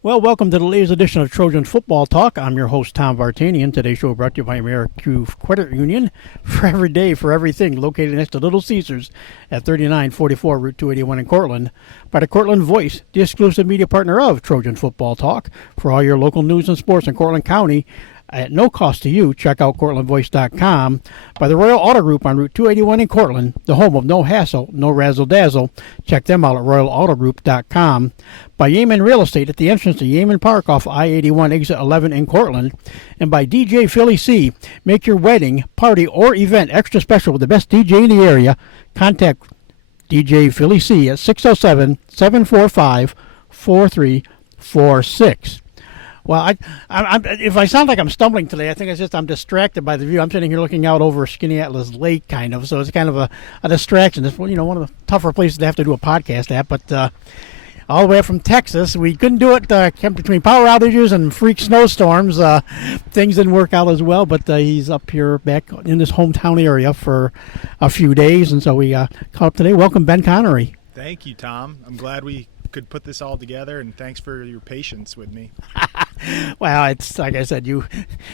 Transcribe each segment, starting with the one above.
Well, welcome to the latest edition of Trojan Football Talk. I'm your host, Tom Vartanian. Today's show brought to you by American Credit Union. For every day, for everything, located next to Little Caesars at 3944 Route 281 in Cortland. By the Cortland Voice, the exclusive media partner of Trojan Football Talk. For all your local news and sports in Cortland County, at no cost to you, check out CortlandVoice.com. By the Royal Auto Group on Route 281 in Cortland, the home of no hassle, no razzle-dazzle. Check them out at RoyalAutoGroup.com. By Yeaman Real Estate at the entrance to Yeaman Park off I-81 Exit 11 in Cortland. And by DJ Philly C. Make your wedding, party, or event extra special with the best DJ in the area. Contact DJ Philly C at 607-745-4346. Well, if I sound like I'm stumbling today, I think it's just I'm distracted by the view. I'm sitting here looking out over Skinny Atlas Lake, kind of, so it's kind of a distraction. It's one of the tougher places to have to do a podcast at, but all the way up from Texas, we couldn't do it. Kept between power outages and freak snowstorms. Things didn't work out as well, but he's up here back in his hometown area for a few days, and so we caught up today. Welcome, Ben Connery. Thank you, Tom. I'm glad we could put this all together, and thanks for your patience with me. Well, it's like I said,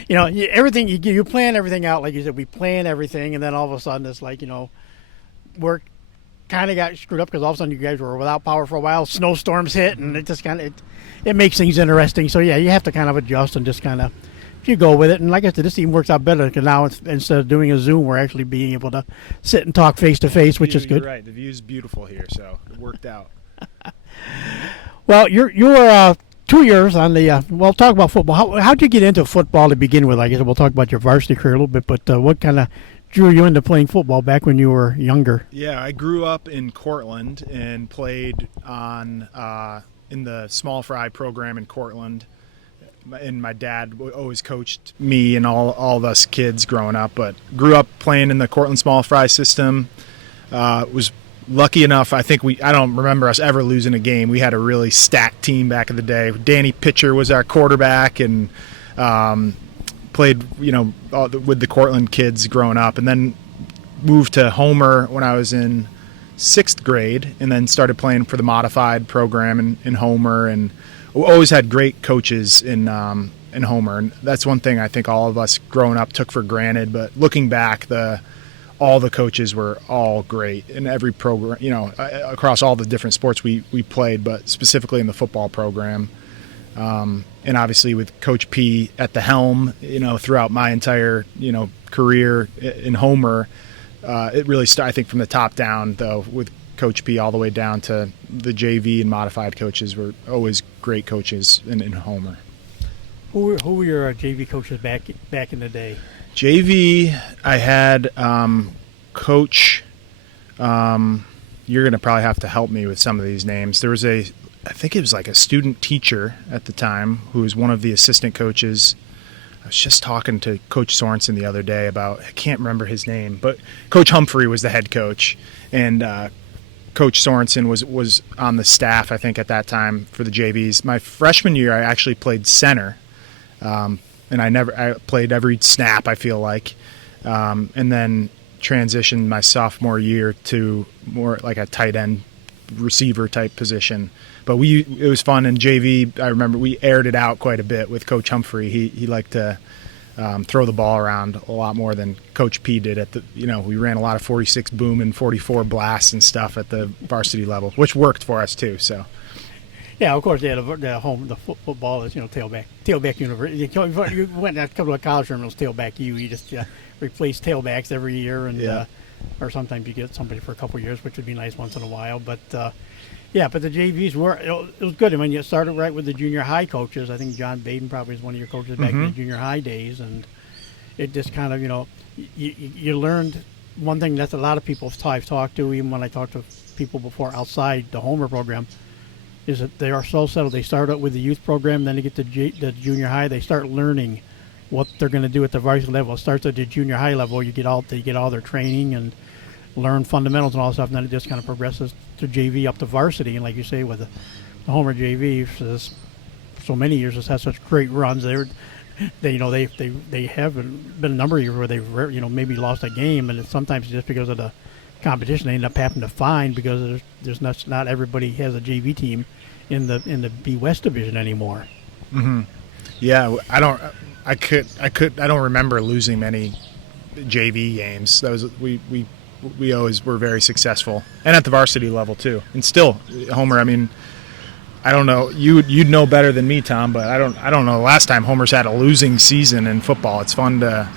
everything you plan everything out. Like you said, we plan everything, and then all of a sudden it's like, work kind of got screwed up because all of a sudden you guys were without power for a while. Snowstorms hit, and it just kind of it makes things interesting. So yeah, you have to kind of adjust and just kind of you go with it. And like I said, this even works out better because now instead of doing a Zoom, we're actually being able to sit and talk face to face, which is good. You're right. The view's beautiful here, so it worked out. Well, you're 2 years on the talk about football. How'd you get into football to begin with? I guess we'll talk about your varsity career a little bit, but what kind of drew you into playing football back when you were younger? Yeah, I grew up in Cortland and played on in the small fry program in Cortland, and my dad always coached me and all of us kids growing up, but grew up playing in the Cortland small fry system. Was lucky enough, I don't remember us ever losing a game. We had a really stacked team back in the day. Danny Pitcher was our quarterback, and played, with the Cortland kids growing up, and then moved to Homer when I was in 6th grade, and then started playing for the modified program in Homer, and always had great coaches in Homer. And that's one thing I think all of us growing up took for granted, but looking back, all the coaches were all great in every program, across all the different sports we played, but specifically in the football program. And obviously with Coach P at the helm, throughout my entire, career in Homer, it really started, I think, from the top down, though, with Coach P all the way down to the JV and modified coaches were always great coaches in Homer. Who were your JV coaches back in the day? JV, I had Coach, you're going to probably have to help me with some of these names. There was I think it was like a student teacher at the time who was one of the assistant coaches. I was just talking to Coach Sorensen the other day about, I can't remember his name, but Coach Humphrey was the head coach, and Coach Sorensen was on the staff, I think, at that time for the JVs. My freshman year, I actually played center. And I played every snap, I feel like, and then transitioned my sophomore year to more like a tight end receiver type position. But it was fun in JV. I remember we aired it out quite a bit with Coach Humphrey. He liked to throw the ball around a lot more than Coach P did we ran a lot of 46 boom and 44 blasts and stuff at the varsity level, which worked for us too. So. Yeah, of course, the football is, tailback university. You went to a couple of college terminals, tailback U. You just replace tailbacks every year, and or sometimes you get somebody for a couple of years, which would be nice once in a while. But, but the JVs it was good. I mean, you started right with the junior high coaches. I think John Baden probably was one of your coaches back in the junior high days, and it just kind of, you learned one thing that a lot of people I've talked to, even when I talked to people before outside the Homer program, is that they are so settled. They start out with the youth program, then they get to the junior high. They start learning what they're going to do at the varsity level. It starts at the junior high level. You get all their training and learn fundamentals and all that stuff, and then it just kind of progresses to JV up to varsity. And like you say, with the Homer JV, for so many years, has had such great runs. They have been a number of years where they've maybe lost a game, and it's sometimes just because of the competition they end up having to find, because there's not everybody has a JV team in the B West division anymore. Mm-hmm. Yeah, I don't remember losing many JV games. That was we always were very successful, and at the varsity level too. And still, Homer, I mean, I don't know, you'd know better than me, Tom, but I don't know the last time Homer's had a losing season in football. It's fun to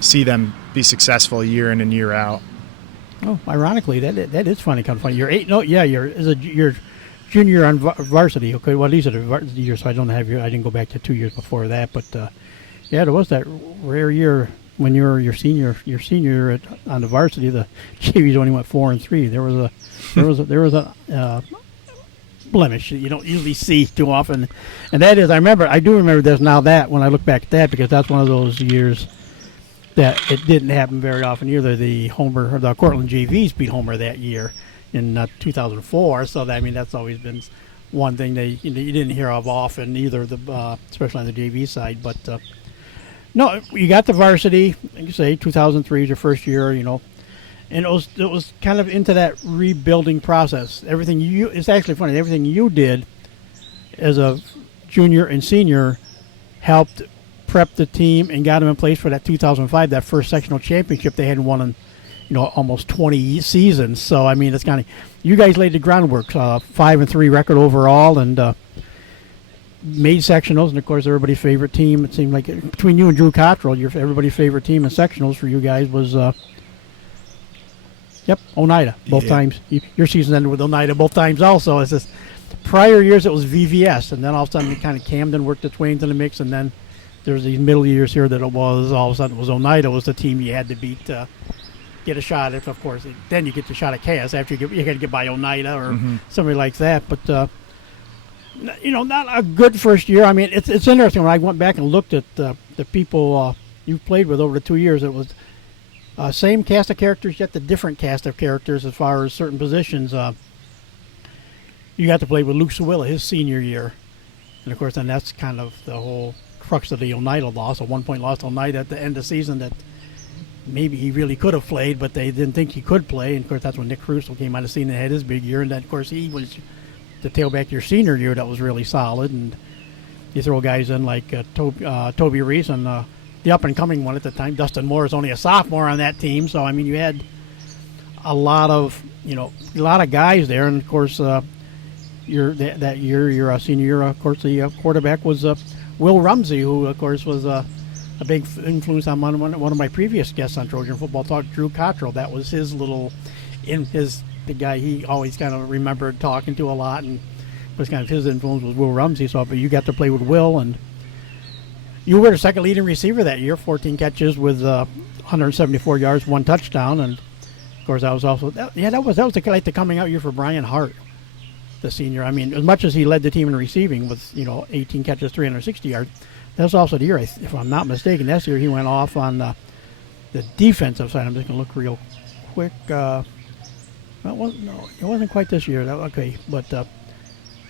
see them be successful year in and year out. Oh, ironically, that is funny. Kind of funny. You're 8. No, yeah, you're junior on varsity. Okay, well, these are the years. So I don't have I didn't go back to 2 years before that, but yeah, there was that rare year when you were your senior on the varsity. The JVs only went 4-3. There was a blemish that you don't usually see too often, and that is I do remember this now, that when I look back at that, because that's one of those years that it didn't happen very often either. The Cortland JVs beat Homer that year in 2004. So that, I mean, that's always been one thing you didn't hear of often either, especially on the JV side. But no, you got the varsity. Like you say, 2003 is your first year, and it was kind of into that rebuilding process. It's actually funny. Everything you did as a junior and senior helped prep the team and got them in place for that 2005, that first sectional championship. They hadn't won in almost 20 seasons. So I mean, it's kind of, you guys laid the groundwork. 5-3 record overall, and made sectionals, and of course everybody's favorite team. It seemed like between you and Drew Cottrell, everybody's favorite team in sectionals for you guys was Oneida both times. Your season ended with Oneida both times also. It's just prior years it was VVS, and then all of a sudden kind of Camden worked its way into the mix, and then there's these middle years here that it was all of a sudden it was Oneida was the team you had to beat to get a shot at. Of course, then you get the shot at Chaos after you got to get by Oneida or somebody like that. But not a good first year. I mean, it's interesting when I went back and looked at the people you played with over the 2 years. It was same cast of characters, yet the different cast of characters as far as certain positions. You got to play with Luke Sawilla his senior year, and of course, then that's kind of the whole crux of the Oneida loss, a 1-point loss to Oneida at the end of the season that maybe he really could have played, but they didn't think he could play. And of course, that's when Nick Crusoe came on the scene and had his big year. And then, of course, he was the tailback your senior year that was really solid. And you throw guys in like Toby Reese and the up-and-coming one at the time, Dustin Moore, is only a sophomore on that team. So, I mean, you had a lot of guys there. And, of course, that year, your senior year, of course, the quarterback was Will Rumsey, who, of course, was a big influence on one of my previous guests on Trojan Football Talk, Drew Cottrell. That was his the guy he always kind of remembered talking to a lot, and was kind of his influence was Will Rumsey. So, but you got to play with Will, and you were the second leading receiver that year, 14 catches with 174 yards, 1 touchdown, and of course that was also that was the coming out year for Brian Hart, the senior. I mean, as much as he led the team in receiving with 18 catches, 360 yards, that was also the year, if I'm not mistaken, that's the year he went off on the defensive side. I'm just going to look real quick. It wasn't quite this year. But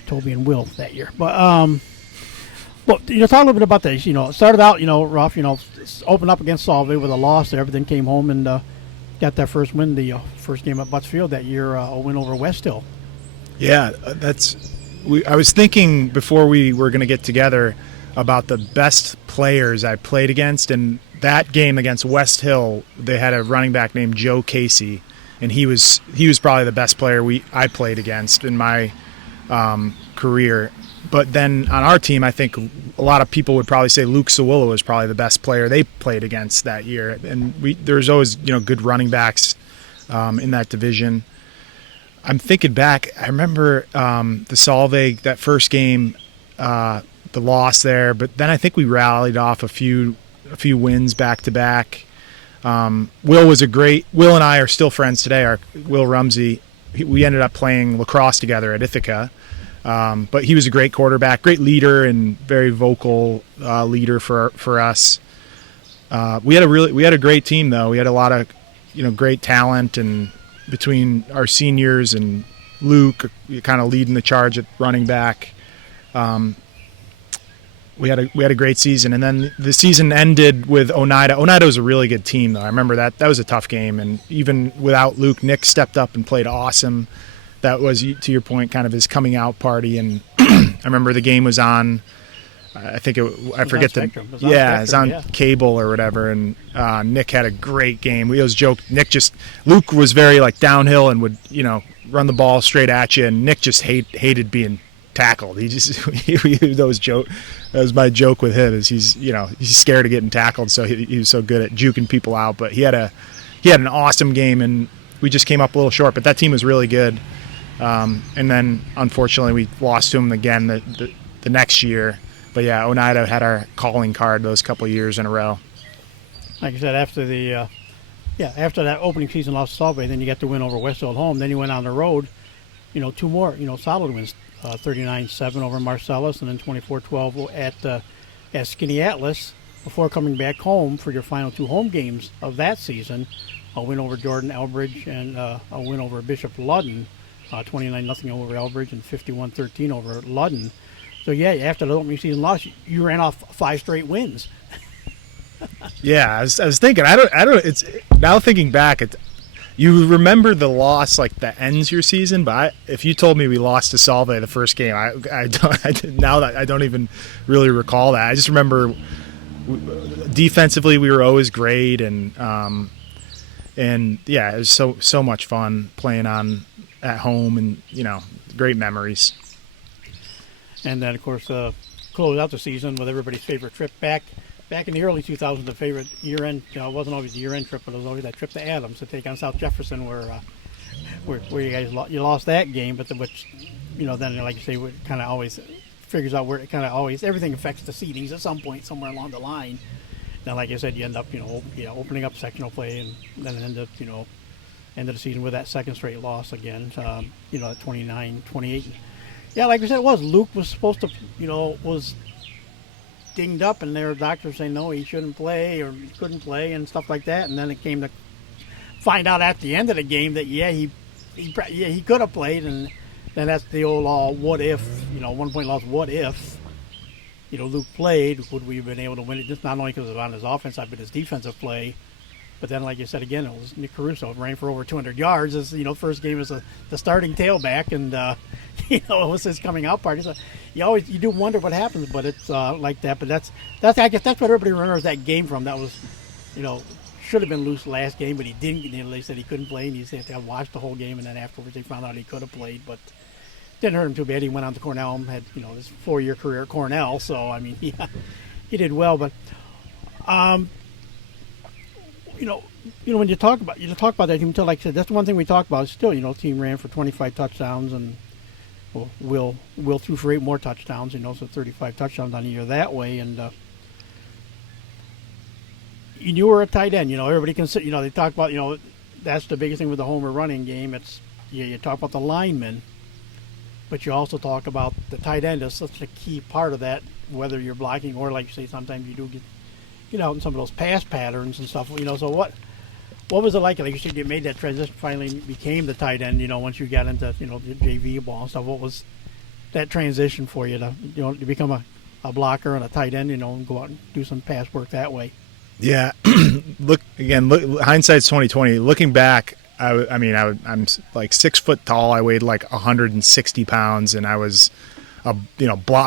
Toby and Will that year. But talk a little bit about this. It started out rough. Opened up against Solvay with a loss there, but then came home and got that first win. The first game at Buttsfield that year, a win over West Hill. Yeah, I was thinking before we were going to get together about the best players I played against, and that game against West Hill, they had a running back named Joe Casey, and he was probably the best player I played against in my career. But then on our team, I think a lot of people would probably say Luke Sawilla was probably the best player they played against that year, and there's always good running backs in that division. I'm thinking back. I remember the Solvay, that first game, the loss there, but then I think we rallied off a few wins back to back. Will and I are still friends today. Will Rumsey, we ended up playing lacrosse together at Ithaca, but he was a great quarterback, great leader, and very vocal leader for us. We had a great team though. We had a lot of great talent, and between our seniors and Luke kind of leading the charge at running back. We had a great season, and then the season ended with Oneida. Oneida was a really good team, though. I remember that was a tough game, and even without Luke, Nick stepped up and played awesome. that was, to your point, kind of his coming out party. And I remember the game was on, I think I forget the, it's on cable or whatever. And Nick had a great game. We always joked, Luke was very like downhill and would, run the ball straight at you. And Nick just hated being tackled. He just, that was my joke with him, is he's scared of getting tackled. So he was so good at juking people out. But he had an awesome game, and we just came up a little short. But that team was really good. And then unfortunately we lost to him again the next year. But yeah, Oneida had our calling card those couple years in a row. Like I said, after that opening season loss to Salt Bay, then you got the win over Westfield home. Then you went on the road, 2 more, solid wins, 39-7 over Marcellus, and then 24-12 at Skinny Atlas, before coming back home for your final 2 home games of that season, a win over Jordan Elbridge and a win over Bishop Ludden, 29-0 over Elbridge and 51-13 over Ludden. So yeah, after the opening season loss, you ran off 5 straight wins. Yeah, I was thinking. I don't. It's now thinking back. You remember the loss like that ends your season, but if you told me we lost to Salve the first game, I don't even really recall that. I just remember defensively we were always great, and yeah, it was so much fun playing at home, and great memories. And then, of course, close out the season with everybody's favorite trip back in the early 2000s. The favorite year-end, it wasn't always the year-end trip, but it was always that trip to Adams to take on South Jefferson, where you guys lost that game, but then like you say, it kind of always figures out where it kind of always everything affects the seedings at some point somewhere along the line. Then, like I said, you end up opening up sectional play, and then end up end of the season with that second straight loss again. 29-28. Yeah, like I said, Luke was supposed to, was dinged up, and their doctors saying no, he shouldn't play or he couldn't play and stuff like that. And then it came to find out at the end of the game that he could have played, and then that's the old what if, 1 point loss. What if, Luke played? Would we have been able to win it? Just not only because it was on his offense side, but his defensive play. But then, like you said again, it was Nick Caruso. It ran for over 200 yards. As first game as the starting tailback, and it was his coming out party. So you do wonder what happens, but it's like that. But that's I guess that's what everybody remembers that game from. That was, should have been Luke's last game, but he didn't. They said he couldn't play, and he said to watch the whole game, and then afterwards they found out he could have played, but didn't hurt him too bad. He went on to Cornell and had his 4-year career at Cornell. So I mean, he did well, but. When you talk about that team, like I said, that's the one thing we talk about. Still, team ran for 25 touchdowns, and Will threw for 8 more touchdowns. So 35 touchdowns on the year that way. And you were a tight end. Everybody can say, they talk about, that's the biggest thing with the homer running game. It's you talk about the linemen, but you also talk about the tight end as such a key part of that. Whether you're blocking or, like you say, sometimes you do get out in some of those pass patterns and stuff. So what was it like? Like you said, you made that transition, finally became the tight end. Once you got into the JV ball and stuff. What was that transition for you to become a blocker and a tight end? And go out and do some pass work that way. Yeah. Look, hindsight's 20/20. Looking back, I'm like 6 foot tall. I weighed like 160 pounds, and I was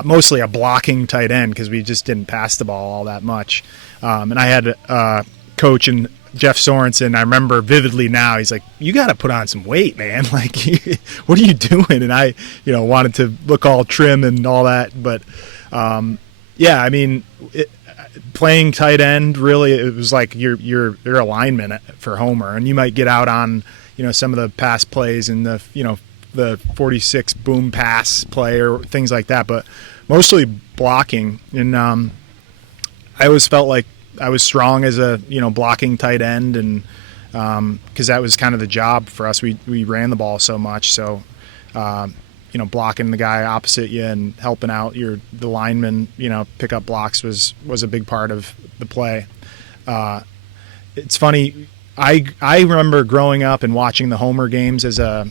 mostly a blocking tight end because we just didn't pass the ball all that much. And I had a coach and Jeff Sorensen. I remember vividly now. He's like, "You got to put on some weight, man. Like, what are you doing?" And I, wanted to look all trim and all that. But playing tight end, really, it was like you're a lineman for Homer, and you might get out on some of the pass plays and the 46 boom pass play or things like that, but mostly blocking. And I always felt like I was strong as a blocking tight end, and because that was kind of the job for us. We ran the ball so much, so blocking the guy opposite you and helping out the lineman pick up blocks was a big part of the play. It's funny, I remember growing up and watching the Homer games as a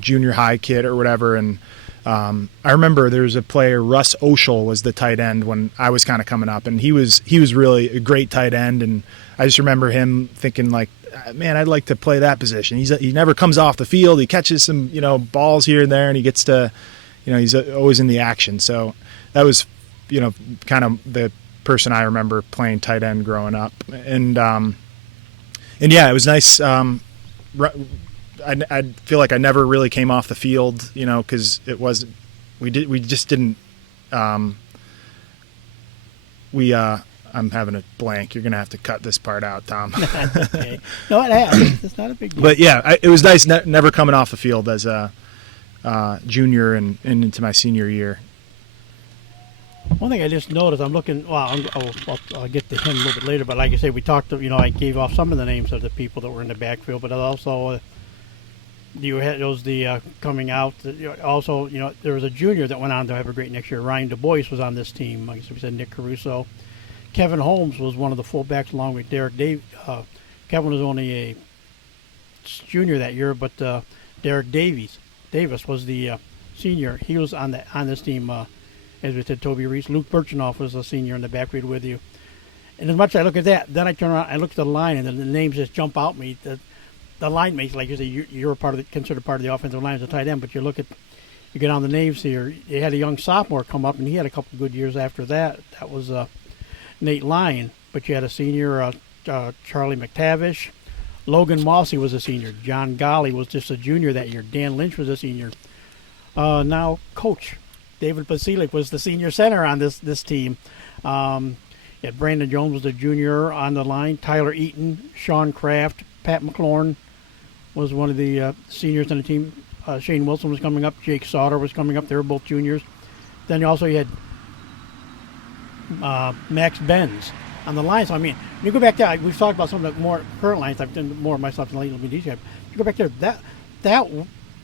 junior high kid or whatever, and I remember there was a player, Russ Oshel was the tight end when I was kind of coming up, and he was really a great tight end, and I just remember him thinking like, man, I'd like to play that position. He never comes off the field. He catches some, balls here and there, and he gets to, he's always in the action. So that was, kind of the person I remember playing tight end growing up. And yeah, it was nice. I feel like I never really came off the field, because we just didn't. I'm having a blank. You're going to have to cut this part out, Tom. Okay. No, it happens. It's not a big deal. But yeah, it was nice never coming off the field as a junior and into my senior year. One thing I just noticed, I'm looking. Well, I'll get to him a little bit later. But like I say, we talked. I gave off some of the names of the people that were in the backfield, but also you had those coming out. Also, there was a junior that went on to have a great next year. Ryan Du Bois was on this team. Like we said, Nick Caruso. Kevin Holmes was one of the fullbacks along with Derek Davis. Kevin was only a junior that year, but Derek Davis was the senior. He was on this team. As we said, Toby Reese. Luke Birchenough was a senior in the backfield with you. And as much as I look at that, then I turn around and look at the line, and then the names just jump out at me. The line mates, like you say, you're considered part of the offensive line as a tight end, but you get on the names here. You had a young sophomore come up, and he had a couple of good years after that. That was Nate Lyon, but you had a senior, Charlie McTavish. Logan Mossy was a senior. John Golly was just a junior that year. Dan Lynch was a senior. Now, Coach David Basilic was the senior center on this team. Brandon Jones was the junior on the line. Tyler Eaton, Sean Kraft, Pat McLaurin was one of the seniors on the team. Shane Wilson was coming up. Jake Sauter was coming up. They were both juniors. Then you had Max Benz on the line. So, when you go back there, we've talked about some of the more current lines. I've done more of my stuff in the late BDC. You go back there,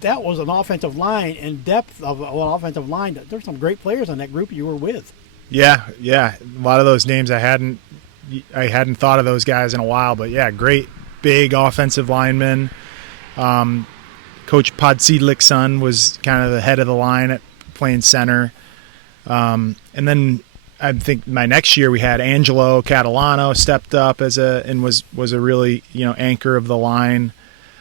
that was an offensive line and depth of an offensive line. There's some great players on that group you were with. Yeah. A lot of those names I hadn't thought of those guys in a while, but yeah, great big offensive linemen. Coach Podsiedlik's son was kind of the head of the line at playing center. And then I think my next year we had Angelo Catalano stepped up and was a really anchor of the line.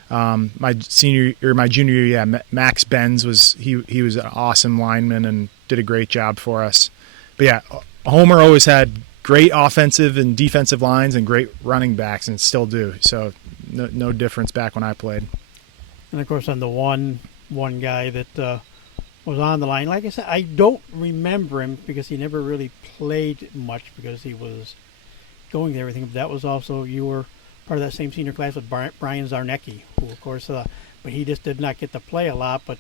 My junior year, Max Benz was an awesome lineman and did a great job for us. But yeah, Homer always had great offensive and defensive lines and great running backs, and still do. So no difference back when I played. And of course, on the one guy that was on the line, like I said, I don't remember him because he never really played much because he was going to everything. But that was also, you were part of that same senior class with Brian Zarnecki, who of course, but he just did not get to play a lot. But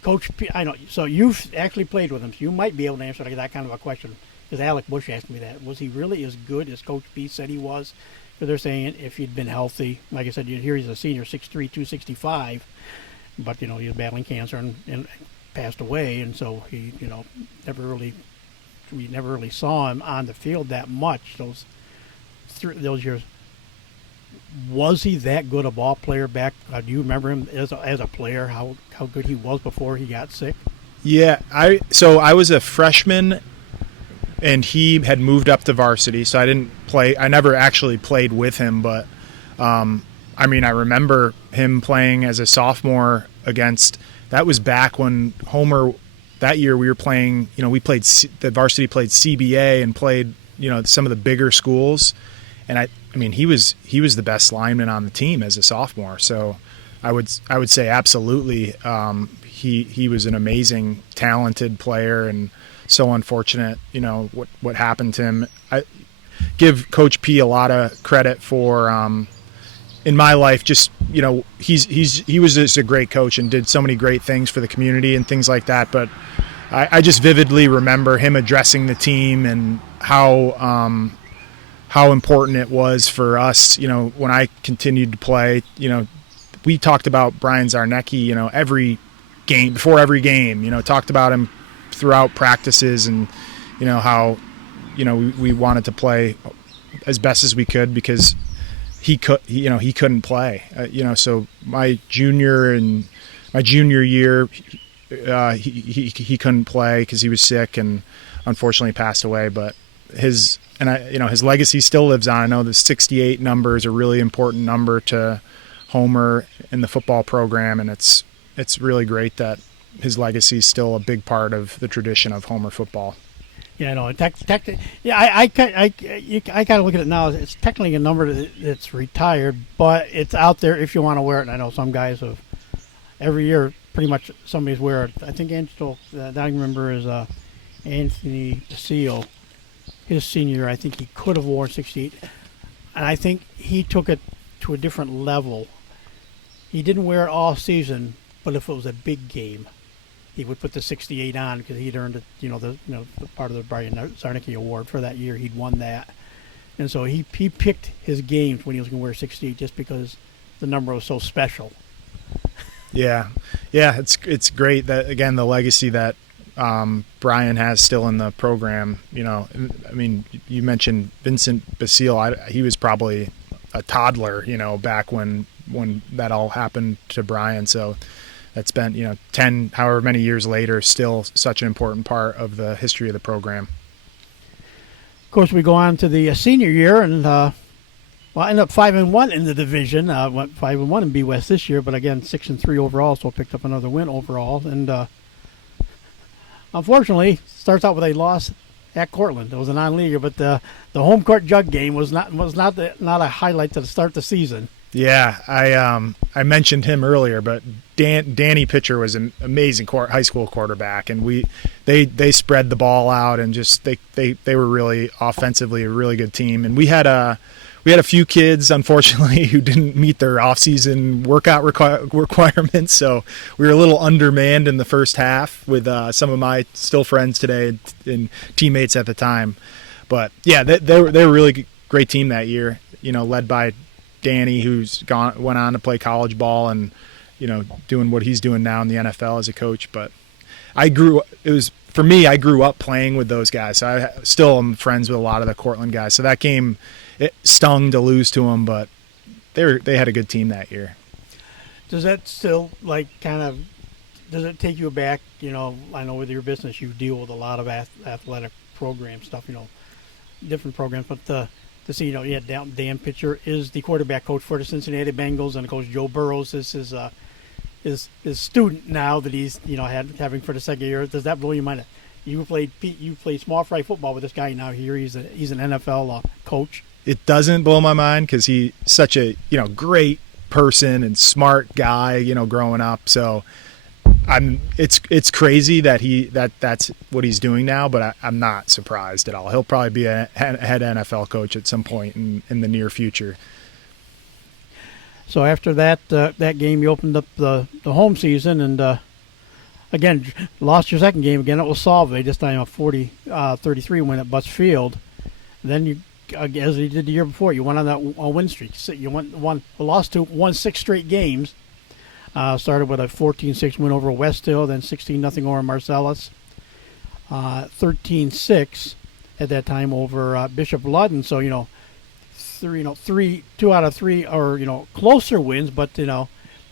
Coach P, I know, so you've actually played with him, so you might be able to answer that kind of a question. Because Alec Bush asked me that. Was he really as good as Coach P said he was? Because they're saying if he'd been healthy, like I said, here he's a senior, 6'3", 265, but he was battling cancer and passed away, and so he we never really saw him on the field that much those years. Was he that good a ball player back? Do you remember him as a player? How good he was before he got sick? Yeah, I was a freshman, and he had moved up to varsity, so I didn't play. I never actually played with him, but I remember him playing as a sophomore against. That was back when Homer. That year we were playing. The varsity played CBA and played some of the bigger schools, and he was the best lineman on the team as a sophomore. So I would say absolutely he was an amazing, talented player, and so unfortunate, what happened to him. I give Coach P a lot of credit for in my life, just he was just a great coach and did so many great things for the community and things like that. But I just vividly remember him addressing the team and how important it was for us. When I continued to play, we talked about Brian Zarnecki, before every game, talked about him throughout practices, and how we wanted to play as best as we could because he couldn't play. So my junior year, he couldn't play because he was sick and unfortunately passed away. But his legacy still lives on. I know the 68 number is a really important number to Homer in the football program, and it's really great that his legacy is still a big part of the tradition of Homer football. Yeah, no. I kind of look at it now. It's technically a number that's retired, but it's out there if you want to wear it. And I know some guys have every year pretty much somebody's wear it. I think Angelo, that I remember is Anthony DeSeo. His senior year, I think he could have worn 68, and I think he took it to a different level. He didn't wear it all season, but if it was a big game, he would put the 68 on because he'd earned it, the part of the Brian Zarnicki Award for that year. He'd won that. And so he picked his games when he was going to wear 68 just because the number was so special. Yeah, it's great that, again, the legacy that Brian has still in the program. I mean, you mentioned Vincent Basile. He was probably a toddler, back when that all happened to Brian. So that's been, 10, however many years later, still such an important part of the history of the program. Of course, we go on to the senior year, and I ended up 5-1 in the division. Went 5-1 in B West this year, but again 6-3 overall, so picked up another win overall. And unfortunately, starts out with a loss at Cortland. It was a non-leaguer, but the home court jug game was not a highlight to start the season. Yeah, I mentioned him earlier, but Danny Pitcher was an amazing high school quarterback, and they spread the ball out, and just they were really offensively a really good team. And we had a few kids, unfortunately, who didn't meet their off-season workout requirements, so we were a little undermanned in the first half with some of my still friends today and teammates at the time. But yeah, they were a really great team that year, led by Danny, who's went on to play college ball and doing what he's doing now in the NFL as a coach. But I grew up playing with those guys, so I still am friends with a lot of the Cortland guys. So that game, it stung to lose to them, but they had a good team that year. Does that still does it take you aback? I know with your business you deal with a lot of athletic program stuff, different programs, but to see, Dan Pitcher is the quarterback coach for the Cincinnati Bengals, and of course Joe Burrows is his student now that he's having for the second year. Does that blow your mind? You played small fry football with this guy now here. He's an NFL coach. It doesn't blow my mind because he's such a great person and smart guy growing up. So it's crazy that that's what he's doing now, but I'm not surprised at all. He'll probably be a head NFL coach at some point in the near future. So after that game, you opened up the home season, and again lost your second game. Again, it was Solvay. This time a 40-33 win at Butts Field. Then you, as you did the year before, you went on that win streak. So you won 6 straight games. Started with a 14-6 win over West Hill, then 16-0 over Marcellus, 13-6 at that time over Bishop Ludden. So 2 out of 3 are closer wins, but did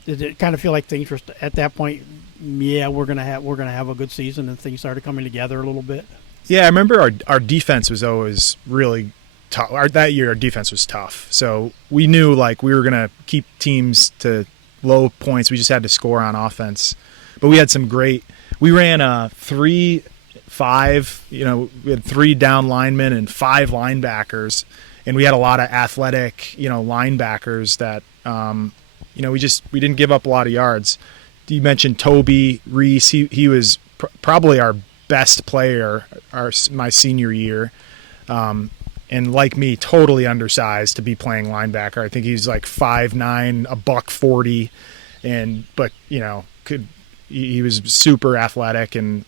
it kind of feel like things were at that point? Yeah, we're gonna have a good season, and things started coming together a little bit. Yeah, I remember our defense was always really tough. That year, our defense was tough, so we knew we were gonna keep teams to low points. We just had to score on offense. But we had we ran a 3-5, we had 3 down linemen and 5 linebackers, and we had a lot of athletic, linebackers that, we didn't give up a lot of yards. You mentioned Toby Reese. He was probably our best player my senior year. And like me, totally undersized to be playing linebacker. I think he's 5'9", $140, but he was super athletic and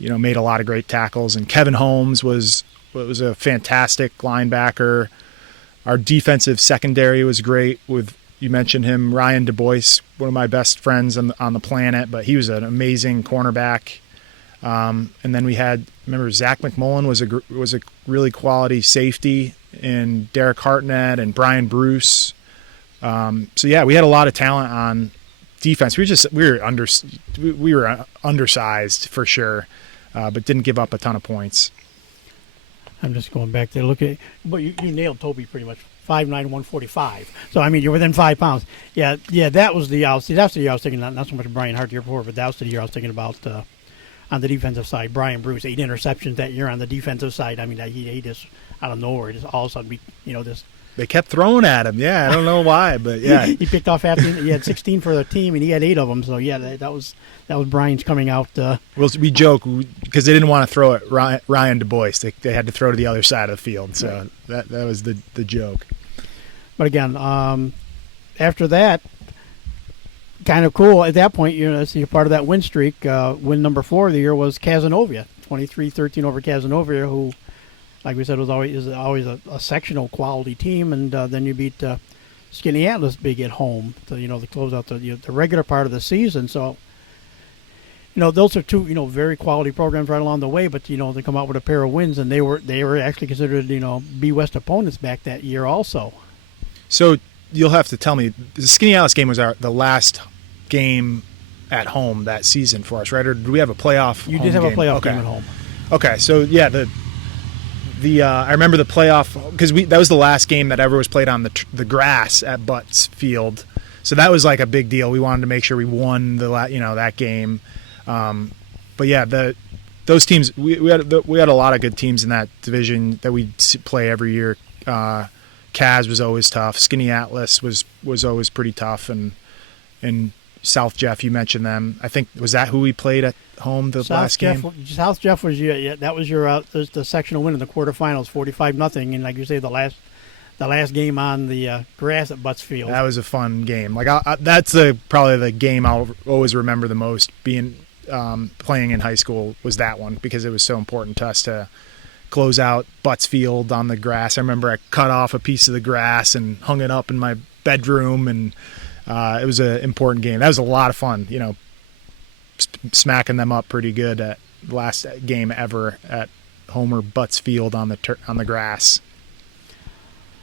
made a lot of great tackles. And Kevin Holmes was a fantastic linebacker. Our defensive secondary was great with, you mentioned him, Ryan Du Bois, one of my best friends on the planet, but he was an amazing cornerback. And then we had, remember, Zach McMullen was a really quality safety, and Derek Hartnett and Brian Bruce. So yeah, we had a lot of talent on defense. We were undersized for sure, but didn't give up a ton of points. I'm just going back there. Look at, but you nailed Toby pretty much. 5'9", 145. So I mean, you're within 5 pounds. Yeah. That was the that's the year I was thinking. Not so much Brian Hart the year before, but that was the year I was thinking about on the defensive side. Brian Bruce, 8 interceptions that year on the defensive side. I mean, he just out of nowhere, just all of a sudden, this. They kept throwing at him. Yeah, I don't know why, but yeah. He picked off after he had 16 for the team, and he had 8 of them. So yeah, that was Brian's coming out. Well, we joke because they didn't want to throw it Ryan Du Bois. They had to throw to the other side of the field. So that was the joke. But again, after that, kind of cool. At that point, you're part of that win streak. Win number 4 of the year was Casanova, 23-13 over Casanova, who, like we said, was always a sectional quality team. And then you beat Skinny Atlas big at home to close out the regular part of the season. So those are 2 very quality programs right along the way. But they come out with a pair of wins, and they were actually considered B West opponents back that year also. So you'll have to tell me, the Skinny Atlas game was the last game at home that season for us, right? Or did we have a playoff? You did have game? A playoff game at home. Okay, so yeah, I remember the playoff because that was the last game that ever was played on the grass at Butts Field, so that was like a big deal. We wanted to make sure we won that game. But yeah, those teams we had a lot of good teams in that division that we play every year. Cas was always tough. Skinny Atlas was always pretty tough, and South Jeff, you mentioned them. I think was that who we played at home last game. South Jeff was that was the sectional win in the quarterfinals, 45-0, and like you say, the last game on the grass at Butts Field. That was a fun game. Like that's probably the game I'll always remember the most. Being playing in high school was that one because it was so important to us to close out Butts Field on the grass. I remember I cut off a piece of the grass and hung it up in my bedroom, and it was an important game. That was a lot of fun, smacking them up pretty good at the last game ever at Homer Butts Field on the grass.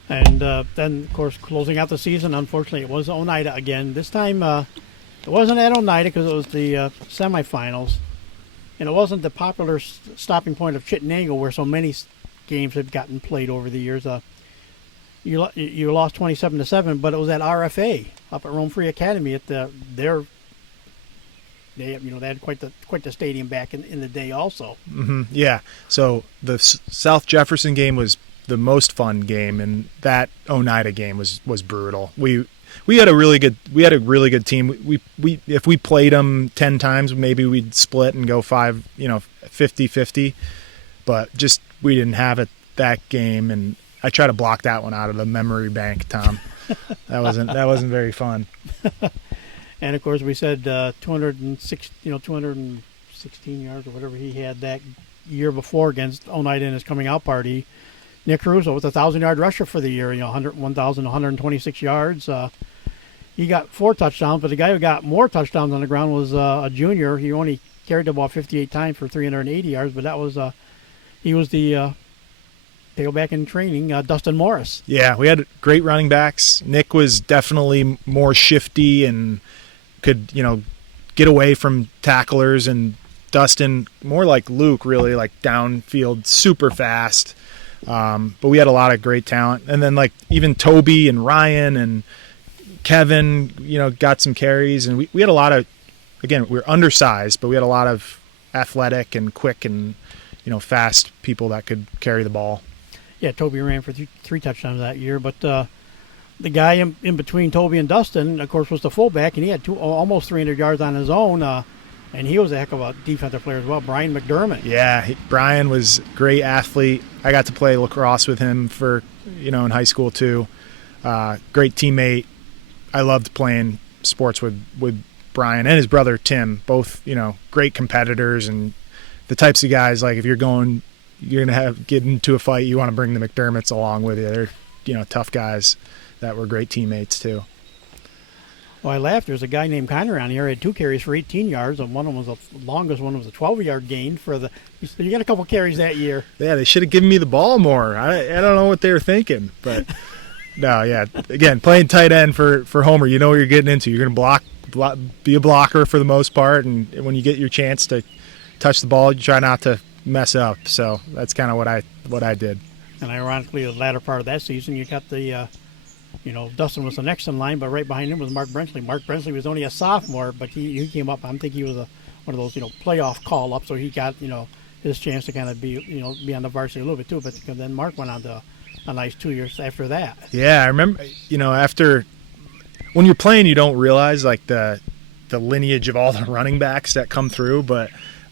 And then, of course, closing out the season, unfortunately, it was Oneida again. This time, it wasn't at Oneida because it was the semifinals. And it wasn't the popular stopping point of Chittenango where so many games had gotten played over the years. You lost 27-7, but it was at RFA up at Rome Free Academy at they had quite the stadium back in the day also. Mm-hmm. Yeah. So the South Jefferson game was the most fun game, and that Oneida game was brutal. We had a really good team. We if we played them 10 times, maybe we'd split and go 50-50. But just we didn't have it that game, and I try to block that one out of the memory bank, Tom. That wasn't very fun. And of course, we said 216 yards or whatever he had that year before against Oneida in his coming out party. Nick Caruso with a 1,000-yard rusher for the year, 1,126 yards. He got 4 touchdowns, but the guy who got more touchdowns on the ground was a junior. He only carried the ball 58 times for 380 yards, but that was he was the tailback in training, Dustin Morris. Yeah, we had great running backs. Nick was definitely more shifty and could get away from tacklers, and Dustin more like Luke, really like downfield, super fast. But we had a lot of great talent, and then like even Toby and Ryan and Kevin, got some carries, and we had a lot of. Again, we were undersized, but we had a lot of athletic and quick and fast people that could carry the ball. Yeah, Toby ran for 3 touchdowns that year, but the guy in between Toby and Dustin, of course, was the fullback, and he had almost 300 yards on his own. And he was a heck of a defensive player as well, Brian McDermott. Yeah, Brian was a great athlete. I got to play lacrosse with him for, in high school too. Great teammate. I loved playing sports with Brian and his brother Tim, both, great competitors and the types of guys, like if you're going to get into a fight, you want to bring the McDermotts along with you. They're, tough guys that were great teammates too. Well, I laughed. There's a guy named Connery on here. He had 2 carries for 18 yards, and one of them was the longest one was a 12-yard gain for the. You got a couple carries that year. Yeah, they should have given me the ball more. I don't know what they were thinking, but no, yeah. Again, playing tight end for Homer, you know what you're getting into. You're going to be a blocker for the most part, and when you get your chance to touch the ball, you try not to mess up. So that's kind of what I did. And ironically, the latter part of that season, you got the, Dustin was the next in line, but right behind him was Mark Brentley. Mark Brentley was only a sophomore, but he came up. I think he was one of those, playoff call-ups, so he got, his chance to kind of be on the varsity a little bit too. But then Mark went on to a nice 2 years after that. Yeah, I remember, after when you're playing, you don't realize like the lineage of all the running backs that come through. But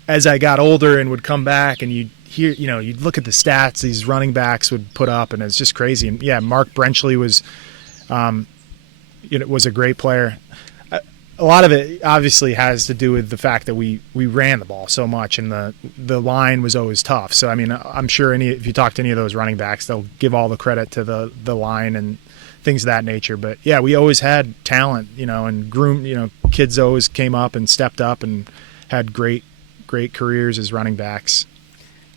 as I got older and would come back and you'd hear, you'd look at the stats these running backs would put up, and it's just crazy. And yeah, Mark Brenchley was, was a great player. A lot of it obviously has to do with the fact that we ran the ball so much, and the line was always tough. So I mean, I'm sure if you talk to any of those running backs, they'll give all the credit to the line and things of that nature. But yeah, we always had talent, and groomed, kids always came up and stepped up and had great careers as running backs.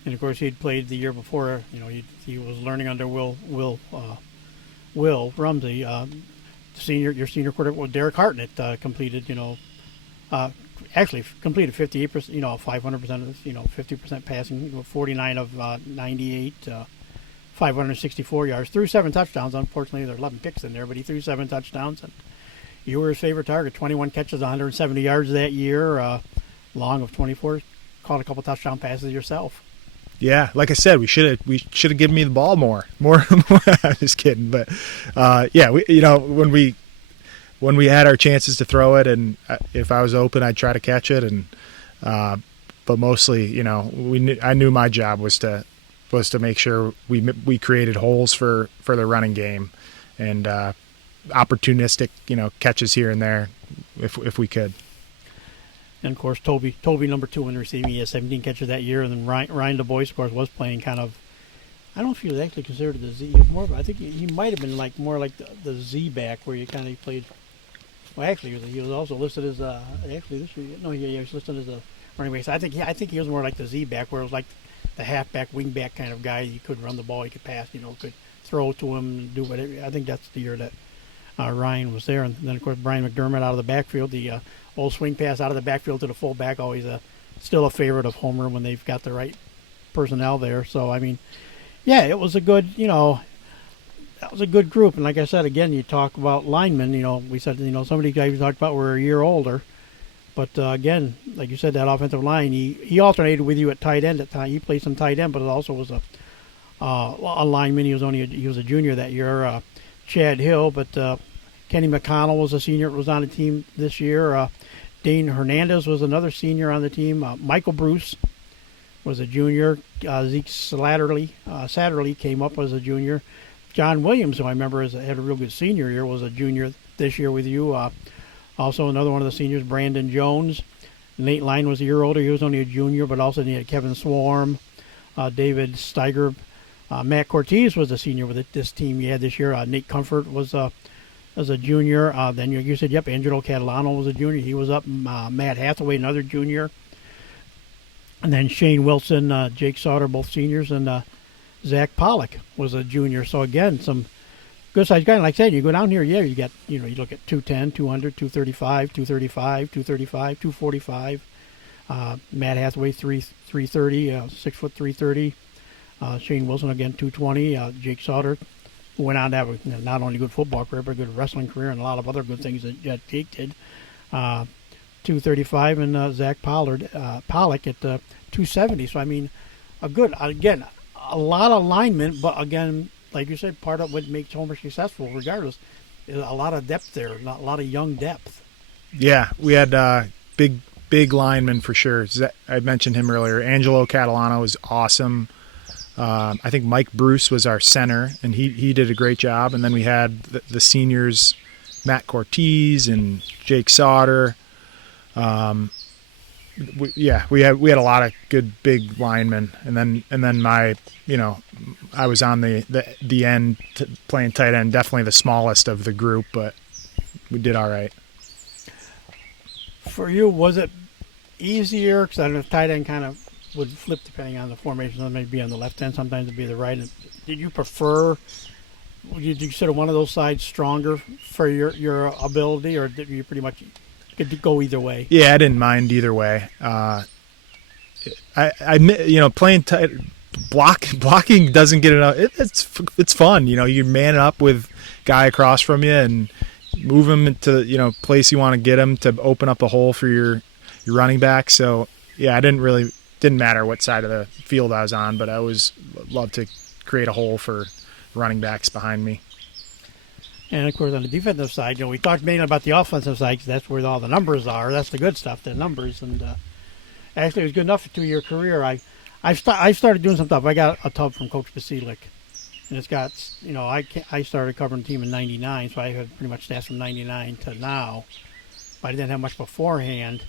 And of course, he'd played the year before. He was learning under Will Rumsey. Your senior quarterback, well, Derek Hartnett completed 58%, 500%, 50% passing, 49 of 98, 564 yards, threw 7 touchdowns. Unfortunately, there are 11 picks in there, but he threw 7 touchdowns. And you were his favorite target. 21 catches, 170 yards that year, long of 24. Caught a couple touchdown passes yourself. Yeah, like I said, we should have given me the ball more. I'm just kidding, but yeah, when we had our chances to throw it, and if I was open, I'd try to catch it, and but mostly, I knew my job was to make sure we created holes for the running game, and opportunistic catches here and there if we could. And, of course, Toby number 2 in receiving. He had 17 catches that year. And then Ryan DuBois, of course, was playing kind of, I don't know if he was actually considered the Z. He was more, I think he might have been more like the Z back, where you kind of played. Well, actually, he was also listed as he was listed as a running back. So I think he was more like the Z back, where it was like the halfback, wing back kind of guy. He could run the ball, he could pass, could throw to him and do whatever. I think that's the year that Ryan was there. And then, of course, Brian McDermott out of the backfield, the old swing pass out of the backfield to the fullback, always still a favorite of Homer when they've got the right personnel there. So, I mean, yeah, it was a good, that was a good group. And like I said, again, you talk about linemen, we said, some of these guys we talked about were a year older. But, again, like you said, that offensive line, he alternated with you at tight end at time. He played some tight end, but it also was a lineman. He was a junior that year, Chad Hill, but Kenny McConnell was a senior, was on the team this year. Dane Hernandez was another senior on the team. Michael Bruce was a junior. Zeke Satterley came up as a junior. John Williams, who I remember had a real good senior year, was a junior this year with you. Also another one of the seniors, Brandon Jones. Nate Line was a year older. He was only a junior, but also he had Kevin Swarm, David Steiger. Matt Cortez was a senior with this team you had this year. Nate Comfort was as a junior. Then you said, yep, Angelo Catalano was a junior. He was up. Matt Hathaway, another junior. And then Shane Wilson, Jake Sauter, both seniors, and Zach Pollock was a junior. So, again, some good-sized guys. Like I said, you go down here, yeah, you got, you look at 210, 200, 235, 235, 235, 245. Matt Hathaway, 330, 6 foot 330. Shane Wilson, again, 220. Jake Sauter, who went on to have not only a good football career, but a good wrestling career and a lot of other good things that Jake did. 235, and Zach Pollock at 270. So, I mean, a lot of linemen, but again, like you said, part of what makes Homer successful, regardless, is a lot of depth there, a lot of young depth. Yeah, we had big linemen for sure. I mentioned him earlier. Angelo Catalano was awesome. I think Mike Bruce was our center, and he did a great job. And then we had the seniors, Matt Cortez and Jake Sauter. We had a lot of good big linemen, and then my, I was on the end playing tight end, definitely the smallest of the group, but we did all right. For you, was it easier? Because I don't know if tight end kind of would flip depending on the formation. Sometimes it'd be on the left end, sometimes it'd be the right end. Did you prefer? Did you consider one of those sides stronger for your ability, or did you pretty much could go either way? Yeah, I didn't mind either way. playing tight, blocking doesn't get enough. It's fun. You man up with guy across from you and move him into place you want to get him to open up a hole for your running back. So yeah, I didn't matter what side of the field I was on, but I always loved to create a hole for running backs behind me. And of course, on the defensive side, we talked mainly about the offensive side because that's where all the numbers are. That's the good stuff, the numbers. And actually, it was good enough for a 2-year career. I started doing some stuff. I got a tub from Coach Basilic, and it's got I started covering the team in '99, so I had pretty much stats from '99 to now. But I didn't have much beforehand.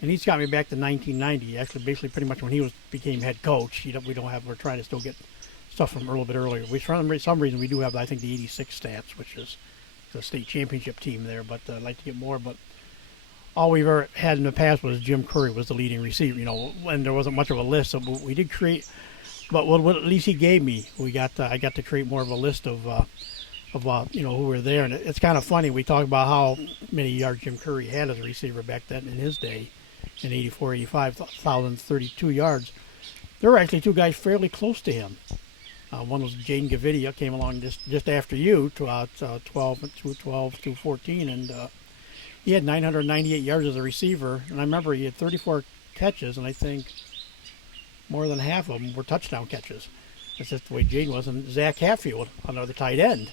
And he's got me back to 1990. Actually, basically, pretty much when he became head coach. We're trying to still get stuff from a little bit earlier. For some reason, we do have, I think, the 86 stats, which is the state championship team there, but I'd like to get more. But all we've ever had in the past was Jim Curry was the leading receiver, and there wasn't much of a list. So we did create, but what at least he gave me, I got to create more of a list of who were there. And it's kind of funny. We talk about how many yards Jim Curry had as a receiver back then in his day, in 84, 85, 1,032 yards. There were actually two guys fairly close to him. One was Jaden Gavidia, came along just after you, 12 to 14, and he had 998 yards as a receiver. And I remember he had 34 catches, and I think more than half of them were touchdown catches. That's just the way Jaden was. And Zach Hatfield, another tight end,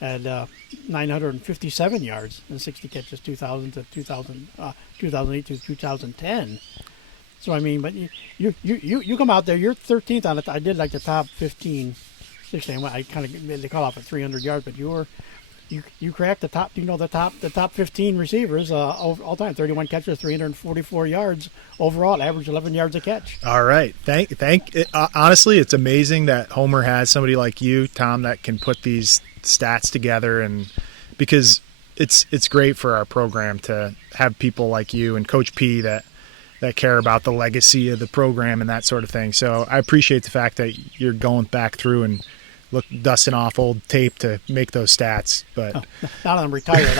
had 957 yards and 60 catches, 2008 to 2010. So I mean, but you come out there, you're 13th on it. I did like the top 15, 16. I kind of made the call off at 300 yards, but you cracked the top. The top 15 receivers all time. 31 catches, 344 yards overall. Average 11 yards a catch. All right, honestly, it's amazing that Homer has somebody like you, Tom, that can put these stats together, and because it's great for our program to have people like you and Coach P that care about the legacy of the program and that sort of thing. So I appreciate the fact that you're going back through and dusting off old tape to make those stats. But now that I'm retired,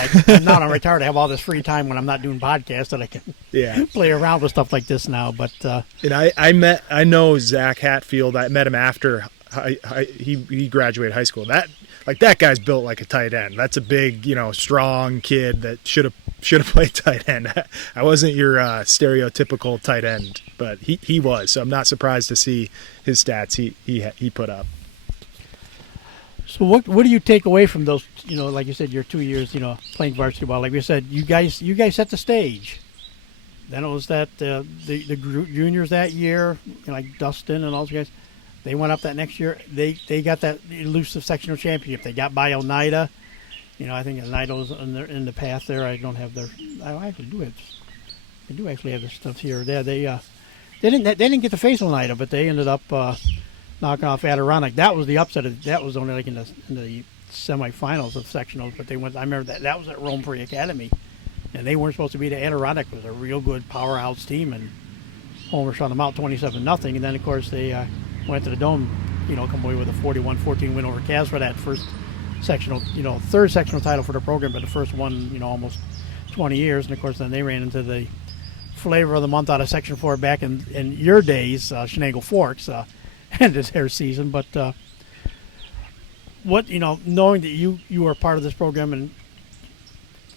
I have all this free time when I'm not doing podcasts that I can play around with stuff like this now. But and I know Zach Hatfield. I met him after he graduated high school. That guy's built like a tight end. That's a big, strong kid that should have played tight end. I wasn't your stereotypical tight end, but he was. So I'm not surprised to see his stats he put up. So what do you take away from those? Like you said, your 2 years, playing varsity ball. Like we said, you guys set the stage. Then it was that the juniors that year, like Dustin and all those guys. They went up that next year. They got that elusive sectional championship. They got by Oneida. I think Oneida was in the path there. I don't have their. I actually do have. I do actually have their stuff here. They didn't get to face Oneida, but they ended up knocking off Adirondack. That was the upset. That was only like in the semifinals of sectionals. But they went. I remember that was at Rome Free Academy, and they weren't supposed to be. The Adirondack was a real good powerhouse team, and Homer shot them out 27-0. And then of course they went to the Dome, come away with a 41-14 win over Cavs for that first sectional, third sectional title for the program, but the first one, almost 20 years. And of course, then they ran into the flavor of the month out of Section 4 back in your days, Shenango Forks, ended their season. But what, knowing that you were part of this program and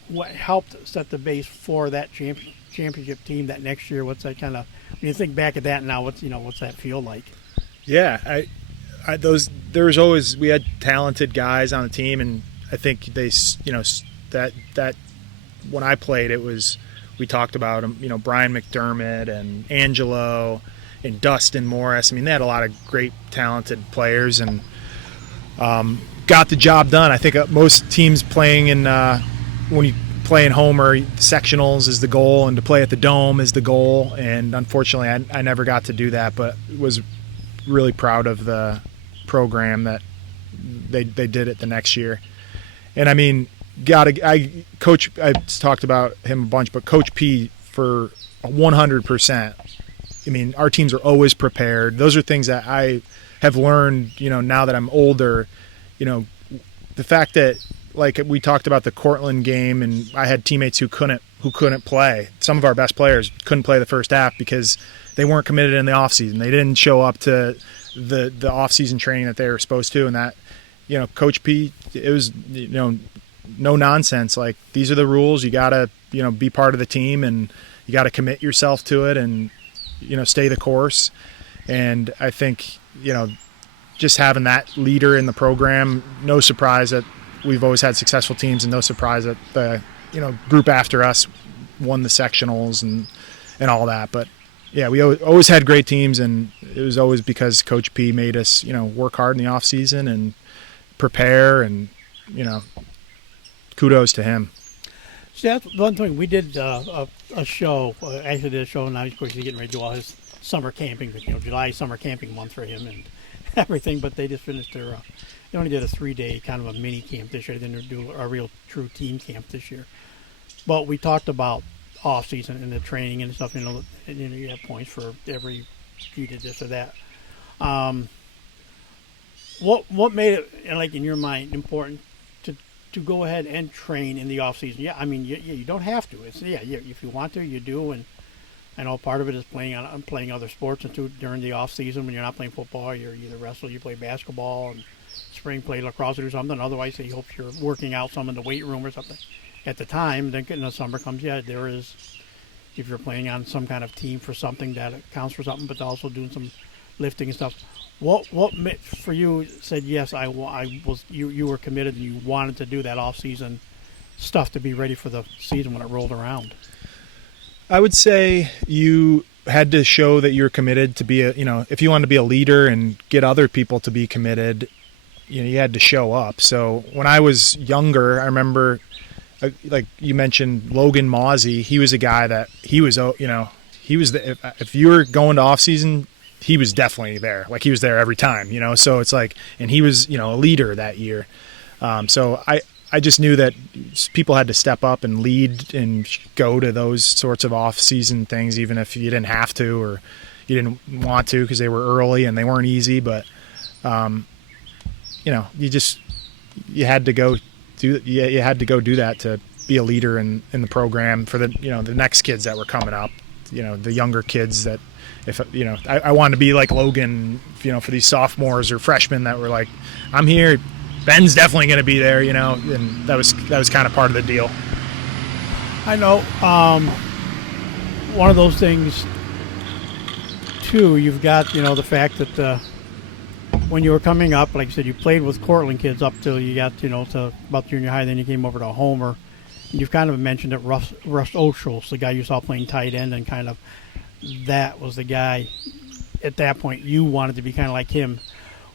what helped set the base for that championship team that next year, what's that kind of, when you think back at that now, what's that feel like? Yeah, we had talented guys on the team, and I think they, that when I played, we talked about them, Brian McDermott and Angelo and Dustin Morris. I mean, they had a lot of great, talented players, and got the job done. I think most teams playing when you play in Homer, sectionals is the goal, and to play at the Dome is the goal. And unfortunately, I never got to do that, but was really proud of the program that they did it the next year. And I mean, I talked about him a bunch, but Coach P for 100%. I mean, our teams are always prepared. Those are things that I have learned, now that I'm older, the fact that, like we talked about the Cortland game, and I had teammates who couldn't play. Some of our best players couldn't play the first half because they weren't committed in the off season. They didn't show up to the off season training that they were supposed to, and that, Coach P, it was, no nonsense. Like, these are the rules. You got to, be part of the team, and you got to commit yourself to it, and, stay the course. And I think, just having that leader in the program, no surprise that we've always had successful teams, and no surprise that the, group after us won the sectionals and all that. But yeah, we always had great teams, and it was always because Coach P made us, work hard in the off season and prepare, and, kudos to him. See, that's one thing. We did a show, actually did a show, and now of course he's getting ready to do all his summer camping, July summer camping month for him and everything, but they just finished their, they only did a 3-day kind of a mini camp this year. They didn't do a real true team camp this year. But we talked about off season and the training and stuff, and you have points for every, you did this or that. What made it, like, in your mind, important to go ahead and train in the off season? Yeah, I mean, you don't have to. It's if you want to, you do. And I know part of it is playing other sports and during the off season when you're not playing football, you're either wrestle, you play basketball, and spring play lacrosse or something. Otherwise, he hopes you're working out some in the weight room or something. At the time, then getting the summer comes, there is, if you're playing on some kind of team for something that counts for something, but also doing some lifting and stuff. What for you said yes? You were committed and you wanted to do that off season stuff to be ready for the season when it rolled around. I would say you had to show that you're committed to be if you wanted to be a leader and get other people to be committed, you had to show up. So when I was younger, I remember, like you mentioned, Logan Mozzie. He was a guy that he was if you were going to off season, he was definitely there. Like, he was there every time, so it's like, and he was, a leader that year. So I just knew that people had to step up and lead and go to those sorts of off-season things, even if you didn't have to or you didn't want to, because they were early and they weren't easy. But you had to go do that to be a leader in the program for the the next kids that were coming up, the younger kids that. If I wanted to be like Logan, for these sophomores or freshmen that were like, I'm here, Ben's definitely going to be there, and that was kind of part of the deal. I know. One of those things too, you've got the fact that when you were coming up, like I said, you played with Cortland kids up till you got to about junior high. Then you came over to Homer. And you've kind of mentioned that Russ Oshels, the guy you saw playing tight end, and kind of. That was the guy at that point you wanted to be kind of like him.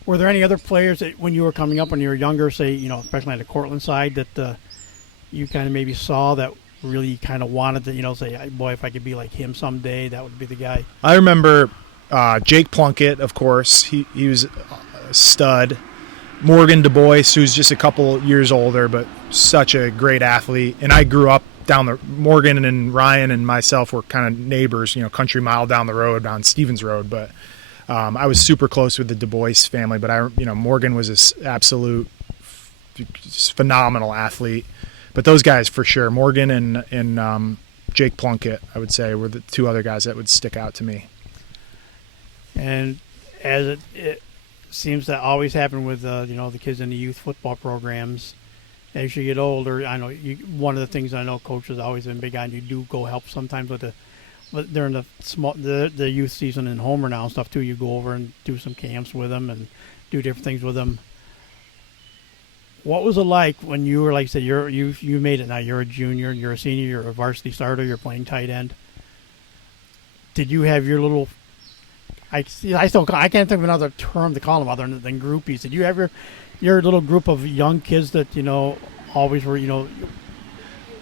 Were there any other players that when you were coming up when you were younger, say, especially on the Cortland side, that you kind of maybe saw that really kind of wanted to, say, boy, if I could be like him someday, that would be the guy? I remember Jake Plunkett, of course. He was a stud. Morgan Du Bois, who's just a couple years older, but such a great athlete. And I grew up Morgan and Ryan and myself were kind of neighbors, country mile down the road on Stevens Road. But I was super close with the Du Bois family. But Morgan was an absolute phenomenal athlete. But those guys for sure, Morgan and Jake Plunkett, I would say, were the two other guys that would stick out to me. And as it seems to always happen with the kids in the youth football programs. As you get older, I know one of the things I know coaches always been big on. You do go help sometimes with during the youth season in Homer now and stuff too. You go over and do some camps with them and do different things with them. What was it like when you were, like I said, you made it now? You're a junior, you're a senior, you're a varsity starter, you're playing tight end. Did you have your little? I can't think of another term to call them other than groupies. Did you have your little group of young kids that always were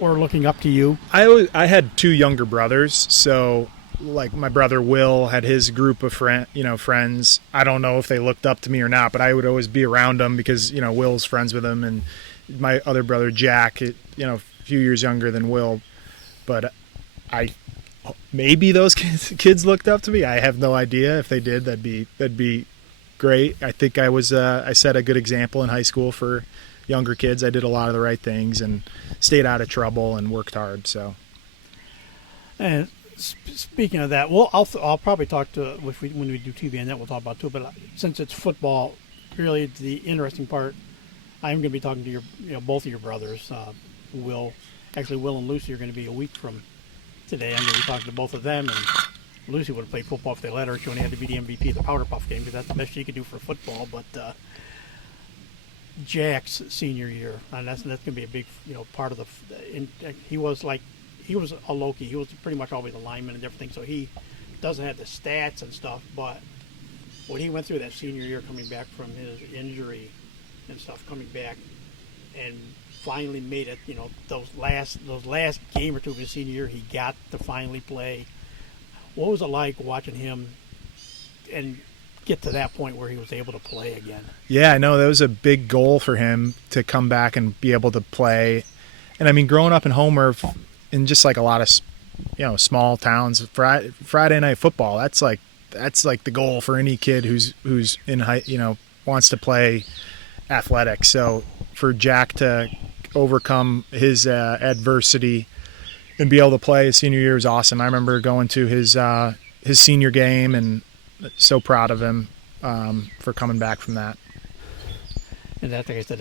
were looking up to you? I had two younger brothers, so like my brother Will had his group of friends. I don't know if they looked up to me or not, but I would always be around them because Will's friends with them, and my other brother Jack, a few years younger than Will, but maybe those kids looked up to me. I have no idea. If they did, that'd be great. I think I set a good example in high school for younger kids. I did a lot of the right things and stayed out of trouble and worked hard. So, and Speaking of that, well, I'll probably talk to when we do TV and that we'll talk about too. But since it's football, really the interesting part, I'm going to be talking to both of your brothers. Will and Lucy are going to be a week from today. I'm going to be talking to both of them, and Lucy would have played football if they let her. She only had to be the MVP of the Powder Puff game because that's the best she could do for football. But Jack's senior year, and that's going to be a big part of he was a Loki. He was pretty much always a lineman and everything, so he doesn't have the stats and stuff. But when he went through that senior year, coming back from his injury and stuff, coming back and finally made it. Those last game or two of his senior year, he got to finally play. What was it like watching him and get to that point where he was able to play again? Yeah, I know that was a big goal for him to come back and be able to play. And I mean, growing up in Homer, in just like a lot of small towns, Friday night football, that's like the goal for any kid who's in high, wants to play athletics. So for Jack to overcome his adversity and be able to play his senior year was awesome. I remember going to his senior game and so proud of him for coming back from that. And like I said,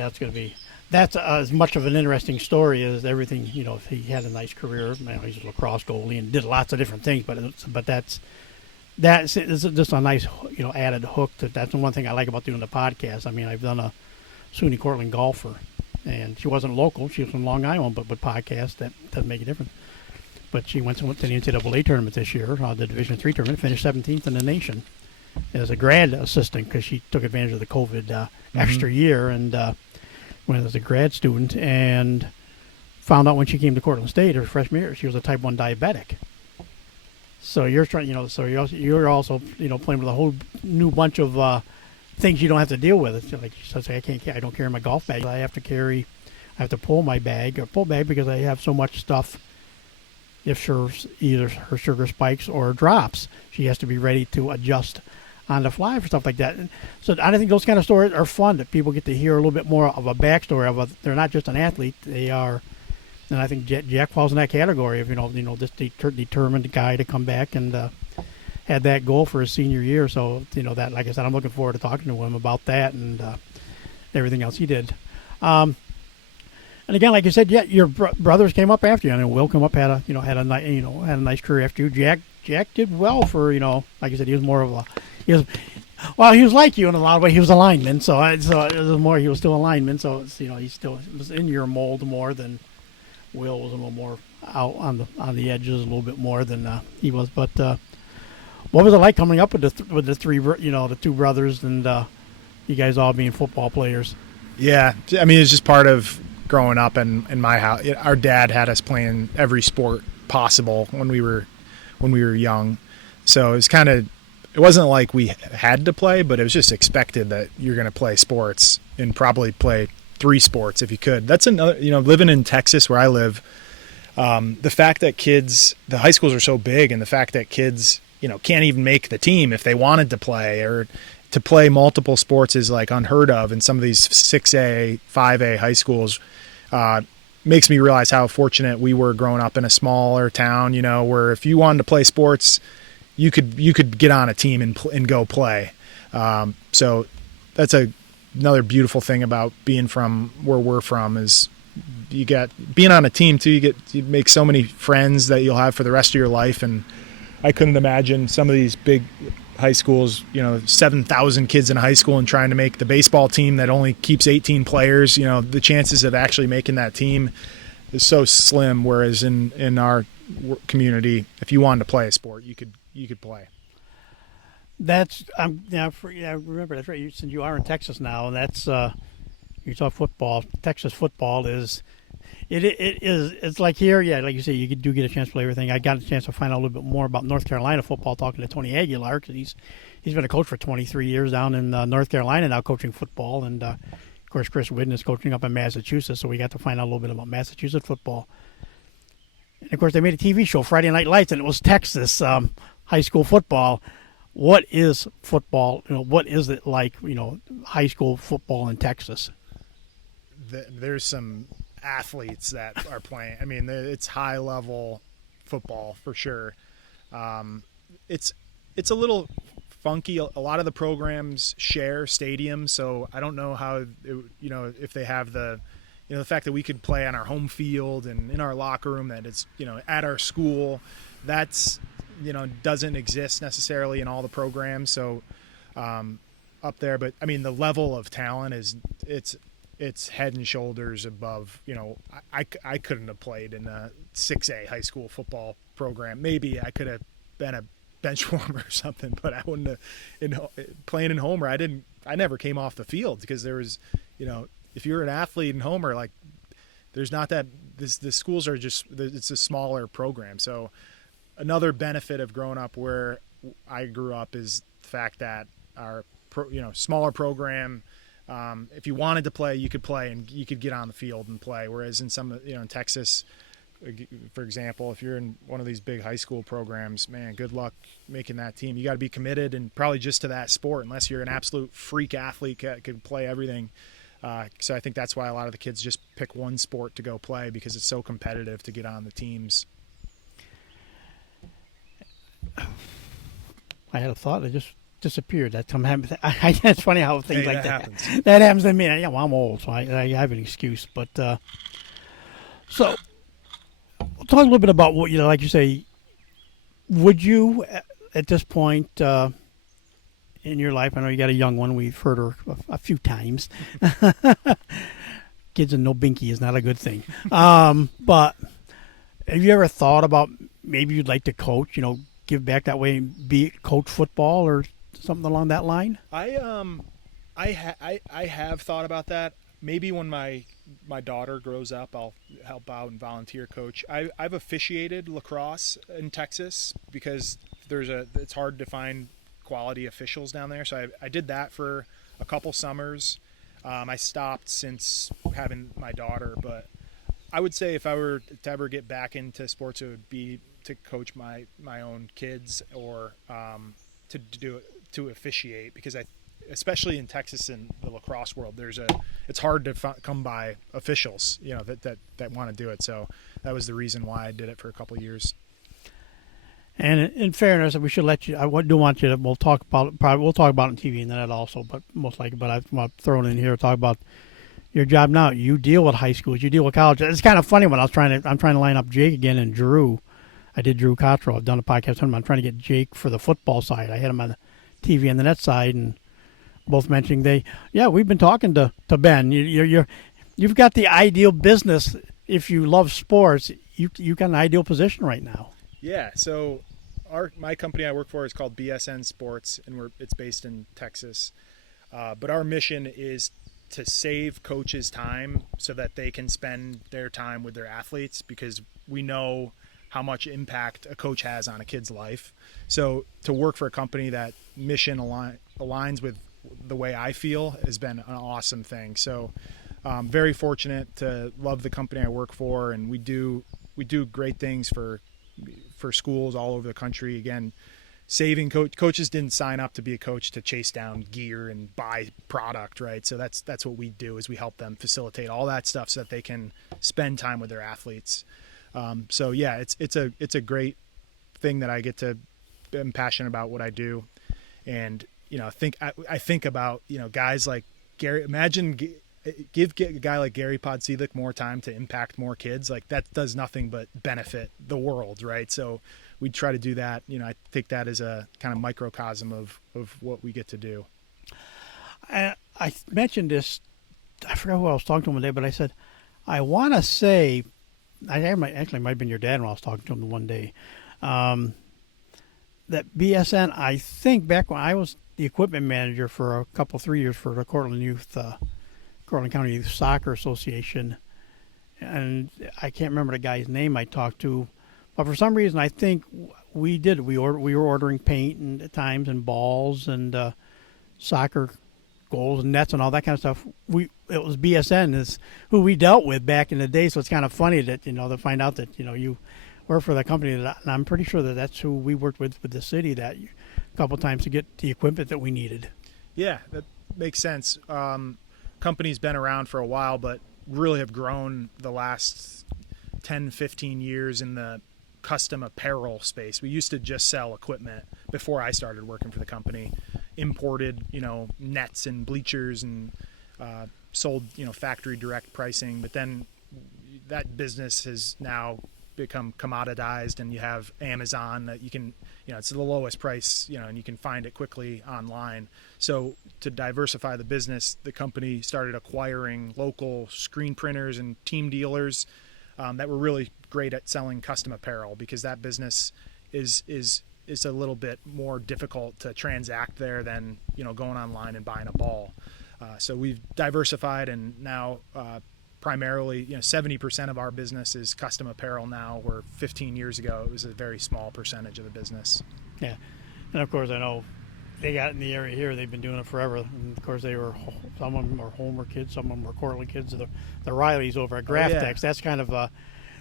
that's as much of an interesting story as everything. He had a nice career. He's a lacrosse goalie and did lots of different things. But that's just a nice added hook. That's the one thing I like about doing the podcast. I mean, I've done a SUNY Cortland golfer, and she wasn't local. She was from Long Island, but with podcasts, that doesn't make a difference. But she went to the NCAA tournament this year, the Division III tournament, finished 17th in the nation as a grad assistant because she took advantage of the COVID extra year and went as a grad student, and found out when she came to Cortland State her freshman year she was a type 1 diabetic. So you're trying, so you're also playing with a whole new bunch of things you don't have to deal with. It's like she says, I don't carry my golf bag. I have to pull my bag because I have so much stuff. If either her sugar spikes or drops, she has to be ready to adjust on the fly for stuff like that. And so I think those kind of stories are fun, that people get to hear a little bit more of a backstory they're not just an athlete, they are. And I think Jack falls in that category of this determined guy to come back and had that goal for his senior year. So that, like I said, I'm looking forward to talking to him about that and everything else he did. And again, like you said, your brothers came up after you. Will came up, had a nice career after you. Jack did well for like you said, he was more of he was like you in a lot of ways. He was a lineman, so it was more. He was still a lineman, so it's, he still was in your mold more than Will was. A little more out on the edges, a little bit more than he was. But what was it like coming up with the two brothers and you guys all being football players? Yeah, I mean, it's just part of growing up in my house. Our dad had us playing every sport possible when we were young, so it wasn't like we had to play, but it was just expected that you're going to play sports and probably play 3 sports if you could. That's another, living in Texas where I live, the fact that the high schools are so big, and the fact that kids can't even make the team if they wanted to play, or to play multiple sports is like unheard of in some of these 6A, 5A high schools. Makes me realize how fortunate we were growing up in a smaller town, where if you wanted to play sports, you could get on a team and go play. So that's another beautiful thing about being from where we're from, is being on a team too. You make so many friends that you'll have for the rest of your life. And I couldn't imagine some of these big high schools, 7,000 kids in a high school and trying to make the baseball team that only keeps 18 players. The chances of actually making that team is so slim. Whereas in our community, if you wanted to play a sport, you could play. That's I remember that's right. Since you are in Texas now, and that's you talk football. Texas football is. It's like here, like you say, you do get a chance to play everything. I got a chance to find out a little bit more about North Carolina football talking to Tony Aguilar, because he's been a coach for 23 years down in North Carolina now, coaching football. And, of course, Chris Whidden is coaching up in Massachusetts, so we got to find out a little bit about Massachusetts football. And, of course, they made a TV show, Friday Night Lights, and it was Texas high school football. What is football? What is it like, high school football in Texas? There's some athletes that are playing. I mean, it's high level football for sure. It's a little funky. A lot of the programs share stadiums, so I don't know how if they have the the fact that we could play on our home field and in our locker room, that it's at our school, that's doesn't exist necessarily in all the programs. So up there, but I mean the level of talent it's head and shoulders above. I couldn't have played in a 6A high school football program. Maybe I could have been a bench warmer or something, but I wouldn't have. Playing in Homer, I never came off the field because there was, if you're an athlete in Homer, like there's not that. The schools are just, it's a smaller program. So another benefit of growing up where I grew up is the fact that our smaller program. If you wanted to play, you could play and you could get on the field and play. Whereas in some, in Texas, for example, if you're in one of these big high school programs, man, good luck making that team. You got to be committed and probably just to that sport, unless you're an absolute freak athlete that could play everything. So I think that's why a lot of the kids just pick one sport to go play, because it's so competitive to get on the teams. I had a thought that just disappeared. It's funny how things like that happens. That happens to me. Yeah, well, I'm old, so I have an excuse. But so we'll talk a little bit about what like you say. Would you, at this point in your life, I know you got a young one. We've heard her a few times. Kids and no binky is not a good thing. But have you ever thought about maybe you'd like to coach? Give back that way, coach football or something along that line? I have thought about that. Maybe when my daughter grows up, I'll help out and volunteer coach. I've officiated lacrosse in Texas because it's hard to find quality officials down there. So I did that for a couple summers. I stopped since having my daughter, but I would say if I were to ever get back into sports, it would be to coach my own kids or to officiate, because especially in Texas and the lacrosse world, it's hard to come by officials, that want to do it. So that was the reason why I did it for a couple of years. And in fairness, we should let you. I do want you to. We'll talk about it on TV and that also, but most likely. But I'm throwing in here to talk about your job now. You deal with high schools. You deal with colleges. It's kind of funny when I'm trying to line up Jake again and Drew. I did Drew Cottrell. I've done a podcast with him. I'm trying to get Jake for the football side. I had him on the TV and the net side, and both mentioning we've been talking to Ben. You've got the ideal business. If you love sports, you got an ideal position right now. Yeah, so my company I work for is called BSN Sports, and it's based in Texas. But our mission is to save coaches time so that they can spend their time with their athletes, because we know how much impact a coach has on a kid's life. So to work for a company that mission aligns with the way I feel has been an awesome thing. So very fortunate to love the company I work for, and we do great things for schools all over the country. Again, saving coaches didn't sign up to be a coach to chase down gear and buy product, right? So that's what we do, is we help them facilitate all that stuff so that they can spend time with their athletes. So yeah, it's a great thing that I get to. I'm passionate about what I do, and I think about guys like Gary. Imagine give a guy like Gary Podsevich more time to impact more kids. Like, that does nothing but benefit the world, right? So we try to do that. I think that is a kind of microcosm of what we get to do. I mentioned this. I forgot who I was talking to him one day, but I said, I want to say, might have been your dad when I was talking to him one day, that BSN, I think back when I was the equipment manager for 3 years for the Cortland County Youth Soccer Association, and I can't remember the guy's name I talked to, but for some reason I think we were ordering paint and at times and balls and soccer goals and nets and all that kind of stuff. It was BSN is who we dealt with back in the day, so it's kind of funny that to find out that you work for the company and I'm pretty sure that's who we worked with the city that a couple of times to get the equipment that we needed. Yeah, that makes sense. Company's been around for a while, but really have grown the last 10, 15 years in the custom apparel space. We used to just sell equipment before I started working for the company, imported, nets and bleachers and sold, factory direct pricing. But then that business has now become commoditized, and you have Amazon that you can, it's the lowest price, and you can find it quickly online. So to diversify the business, the company started acquiring local screen printers and team dealers that were really great at selling custom apparel, because that business is a little bit more difficult to transact there than, going online and buying a ball. So we've diversified, and now primarily, 70% of our business is custom apparel now, where 15 years ago it was a very small percentage of the business. Yeah. And of course, I know they got in the area here, they've been doing it forever. And of course, some of them are Homer kids, some of them are Cortland kids, the Rileys over at Graphtex. Yeah. That's kind of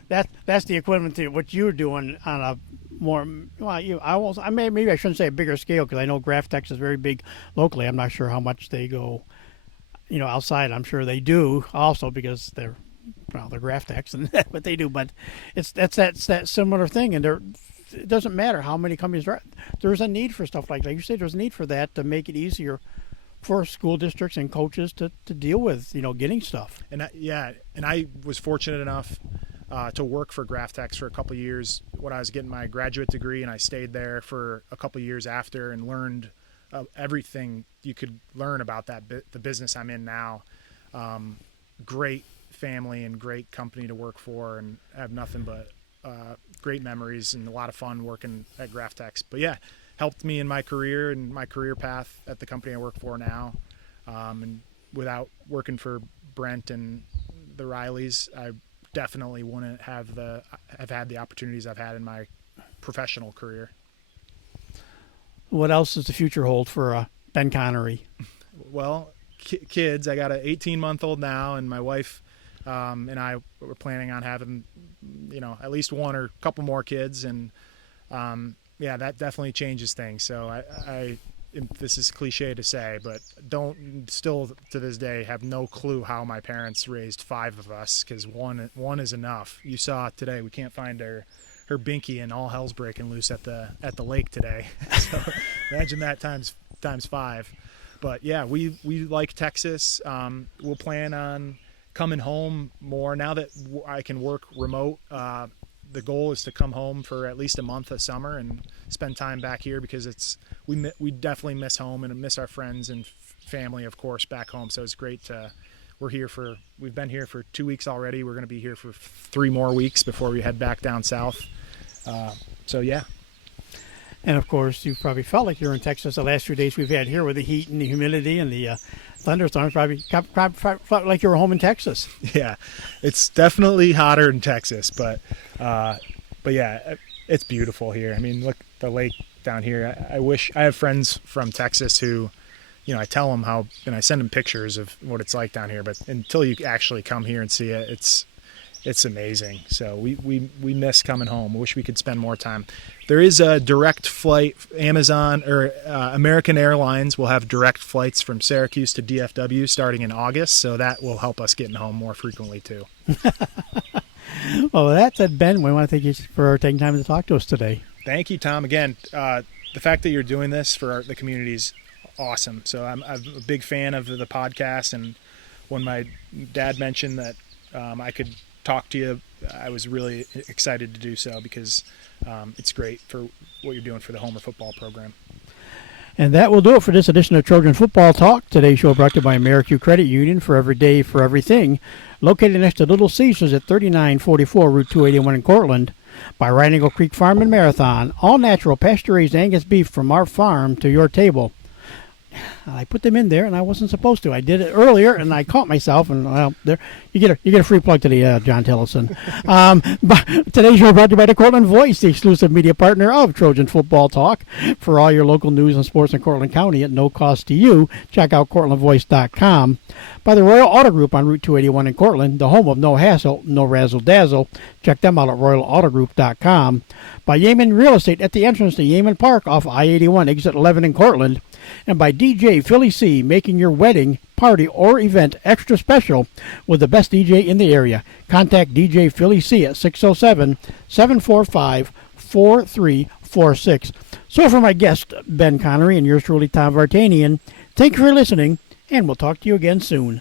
that's the equivalent to what you're doing on a more, maybe I shouldn't say a bigger scale, because I know Graphtex is very big locally. I'm not sure how much they go outside. I'm sure they do also, because they're Graphtex and what they do. But that's that similar thing, and it doesn't matter how many companies there are. There's a need for stuff like that. You say there's a need for that to make it easier for school districts and coaches to deal with getting stuff. And I was fortunate enough to work for Graphtex for a couple of years when I was getting my graduate degree, and I stayed there for a couple of years after and learned everything you could learn about the business I'm in now. Great family and great company to work for, and I have nothing but great memories and a lot of fun working at Graphtex. But yeah, helped me in my career and my career path at the company I work for now. And without working for Brent and the Rileys, I definitely wouldn't have had the opportunities I've had in my professional career. What else does the future hold for Ben Connery? Well, kids. I got an 18-month-old now, and my wife and I were planning on having, at least one or a couple more kids, and that definitely changes things. So this is cliche to say, but still to this day have no clue how my parents raised 5 of us, because one is enough. You saw today, we can't find her binky, and all hell's breaking loose at the lake today. So imagine that times 5. But yeah, we like Texas. We'll plan on coming home more now that I can work remote. The goal is to come home for at least a month of summer and spend time back here, because we definitely miss home and miss our friends and family, of course, back home. So it's great we've been here for 2 weeks already. We're going to be here for 3 more weeks before we head back down south. So yeah. And of course, you probably felt like you're in Texas the last few days we've had here with the heat and the humidity and the thunderstorms. Probably felt like you were home in Texas. Yeah, it's definitely hotter in Texas, but yeah, it's beautiful here. I mean, look, the lake down here. I have friends from Texas who, I tell them how, and I send them pictures of what it's like down here. But until you actually come here and see it, it's amazing. So we miss coming home. I wish we could spend more time. There is a direct flight. Amazon or American Airlines will have direct flights from Syracuse to DFW starting in August. So that will help us getting home more frequently too. Well, that said, Ben, we want to thank you for taking time to talk to us today. Thank you, Tom. Again, the fact that you're doing this for the community is awesome. So I'm a big fan of the podcast. And when my dad mentioned that I could talk to you, I was really excited to do so, because it's great for what you're doing for the Homer football program. And that will do it for this edition of Trojan Football Talk. Today's show brought to you by American Credit Union, for every day, for everything. Located next to Little Caesars at 3944 Route 281 in Cortland. By Rhine Eagle Creek Farm and Marathon. All natural pasture-raised Angus beef from our farm to your table. I put them in there, and I wasn't supposed to. I did it earlier, and I caught myself. And well, there you get a free plug today, John Tillison. But today's show brought to you by the Cortland Voice, the exclusive media partner of Trojan Football Talk. For all your local news and sports in Cortland County at no cost to you, check out CortlandVoice.com. By the Royal Auto Group on Route 281 in Cortland, the home of no hassle, no razzle dazzle. Check them out at RoyalAutoGroup.com. By Yeaman Real Estate at the entrance to Yeaman Park off I-81 exit 11 in Cortland. And by DJ DJ Philly C, making your wedding, party, or event extra special with the best DJ in the area. Contact DJ Philly C at 607-745-4346. So for my guest, Ben Connery, and yours truly, Tom Vartanian, thank you for listening, and we'll talk to you again soon.